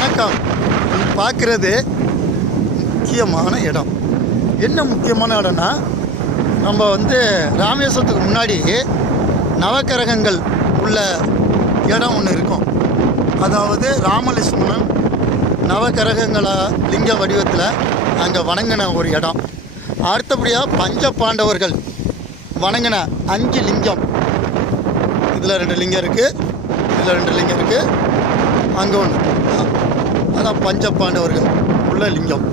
வணக்கம். நீ பார்க்குறது முக்கியமான இடம். என்ன முக்கியமான இடம்னா, நம்ம ராமேஸ்வரத்துக்கு முன்னாடி நவக்கிரகங்கள் உள்ள இடம் ஒன்று இருக்கும். அதாவது ராமலட்சுமணன் நவக்கிரகங்களை லிங்க வடிவத்தில் அங்கே வணங்கின ஒரு இடம். அடுத்தபடியாக பஞ்ச பாண்டவர்கள் வணங்கின 5 லிங்கம். இதில் 2 லிங்கம் இருக்குது, இதில் 2 லிங்கம் இருக்குது, அங்கே ஒன்று. அதான் பஞ்ச பாண்டவர்கள் உள்ள லிங்கம்.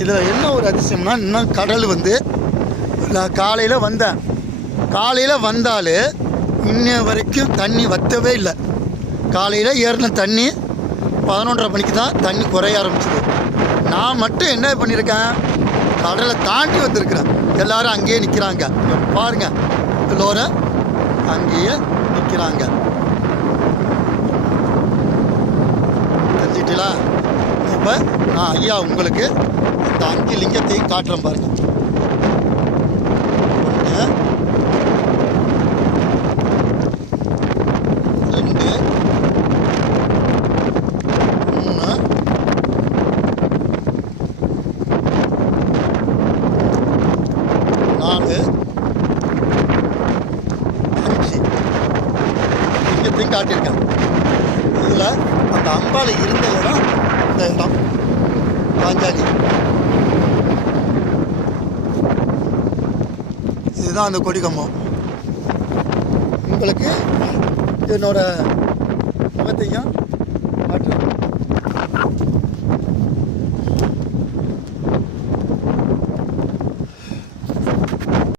இதில் என்ன ஒரு அதிசயம்னா, இன்னும் கடல் நான் காலையில் வந்தாலே இன்ன வரைக்கும் தண்ணி வற்றவே இல்லை. காலையில் ஏறின தண்ணி 11:30 மணிக்கு தான் தண்ணி குறைய ஆரம்பிச்சிது. நான் மட்டும் என்ன பண்ணியிருக்கேன், கடலை தாண்டி வந்திருக்கிறேன். எல்லோரும் அங்கேயே நிற்கிறாங்க. பாருங்கள், எல்லோரும் அங்கேயே நிற்கிறாங்க. தெரிஞ்சிட்டீங்களா? இப்போ நான் ஐயா உங்களுக்கு இந்த 5 லிங்கத்தையும் காட்டுறேன் பாருங்கள். 1 2 3 4 5 லிங்கத்தையும் காட்டியிருக்கேன். இதில் அந்த அம்பாள் இருந்த இடம் இந்த இடம் பாஞ்சாலி. இதுதான் அந்த கொடி கம்பம். உங்களுக்கு என்னோட முகத்தையும் காட்டுறேன்.